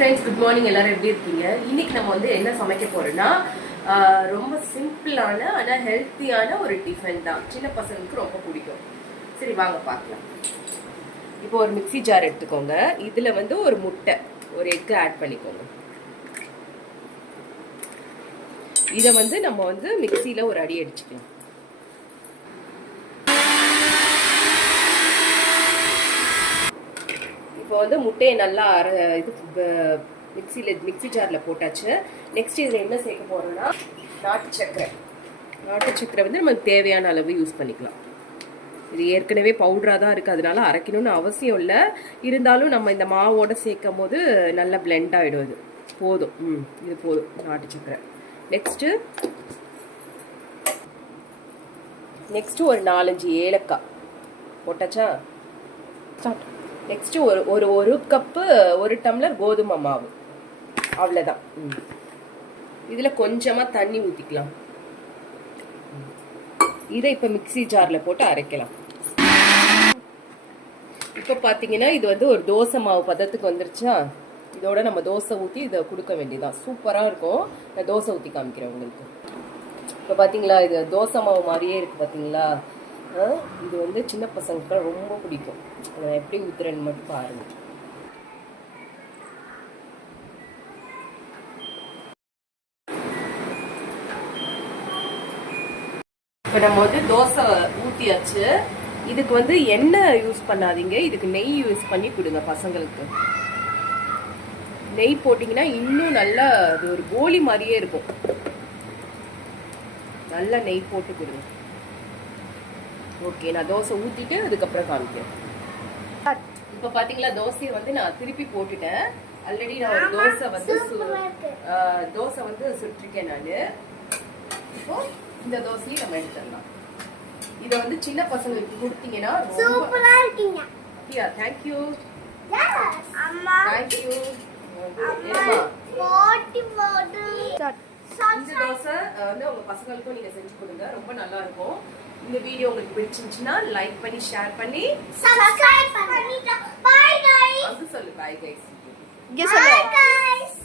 Friends, good morning. எல்லாரும் எப்படி இருக்கீங்க? இன்னைக்கு நம்ம வந்து என்ன சமைக்க போறோம்னா ரொம்ப சிம்பிளான ஆனால் ஹெல்த்தியான ஒரு டிஃபன் தான். சின்ன பசங்களுக்கு ரொம்ப பிடிக்கும். சரி, வாங்க பார்க்கலாம். இப்போ ஒரு மிக்ஸி ஜார் எடுத்துக்கோங்க. இதில் வந்து ஒரு முட்டை, ஒரு எக்கு ஆட் பண்ணிக்கோங்க. இதை வந்து நம்ம வந்து மிக்ஸியில் ஒரு அடி அடிச்சுக்கலாம். இப்போ வந்து முட்டையை நல்லா மிக்ஸி ஜாரில் போட்டாச்சு. நெக்ஸ்ட் இதில் என்ன சேர்க்க போகிறோம்னா நாட்டு சர்க்கரை வந்து நமக்கு தேவையான அளவு யூஸ் பண்ணிக்கலாம். இது ஏற்கனவே பவுடராக தான் இருக்குது, அதனால அரைக்கணும்னு அவசியம் இல்லை. இருந்தாலும் நம்ம இந்த மாவோட சேர்க்கும் போது நல்லா பிளெண்ட் ஆகிடும். இது போதும். இது போதும் நாட்டு சர்க்கரை. நெக்ஸ்ட்டு ஒரு 4-5 ஏலக்காய் போட்டாச்சா? நெக்ஸ்ட்டு ஒரு கப்பு 1 டம்ளர் கோதுமை மாவு, அவ்வளோதான். இதில் கொஞ்சமாக தண்ணி ஊற்றிக்கலாம். இதை இப்போ மிக்ஸி ஜாரில் போட்டு அரைக்கலாம். இப்போ பார்த்தீங்கன்னா இது வந்து ஒரு தோசை மாவு பதத்துக்கு வந்துருச்சா? இதோட நம்ம தோசை ஊற்றி இதை கொடுக்க வேண்டியதான். சூப்பராக இருக்கும். நான் தோசை ஊற்றி காமிக்கிறேன் உங்களுக்கு. இப்போ பார்த்தீங்களா, இது தோசை மாவு மாதிரியே இருக்குது. பார்த்தீங்களா? இது வந்து சின்ன பசங்களுக்கு ரொம்ப பிடிக்கும். நான் எப்படி ஊத்துறேன்னு மட்டும் பாருங்க. இப்போ நம்ம வந்து தோசை ஊற்றியாச்சு. இதுக்கு வந்து எண்ணெய் யூஸ் பண்ணாதீங்க, இதுக்கு நெய் யூஸ் பண்ணி கொடுங்க பசங்களுக்கு. நெய் போட்டிங்கன்னா இன்னும் நல்லா அது ஒரு கோலி மாதிரியே இருக்கும். நல்லா நெய் போட்டு கொடுங்க. ஓகே, நான் தோசை ஊற்றிட்டு அதுக்கப்புறம் காமிக்கிறேன். இப்போ பார்த்தீங்களா, தோசையை வந்து நான் திருப்பி போட்டுட்டேன். ஆல்ரெடி நான் ஒரு தோசை வந்து சுட்டிருக்கேன் நான். இப்போ இந்த தோசையை நம்ம எடுத்துடலாம். இதை வந்து சின்ன பசங்களுக்கு கொடுத்தீங்கன்னா சூப்பரா இருக்கீங்க. யா, தேங்க் யூ. அம்மா தேங்க் யூ. இந்த தோசை வந்து உங்க பசங்களுக்கும் நீங்க செஞ்சு கொடுங்க, ரொம்ப நல்லா இருக்கும். இந்த வீடியோ உங்களுக்கு பிடிச்சிருந்துச்சுன்னா லைக் பண்ணி ஷேர் பண்ணி சப்ஸ்கிரைப் பண்ணிட்டு பை गाइस. அது சொல்லு. By guys. By guys.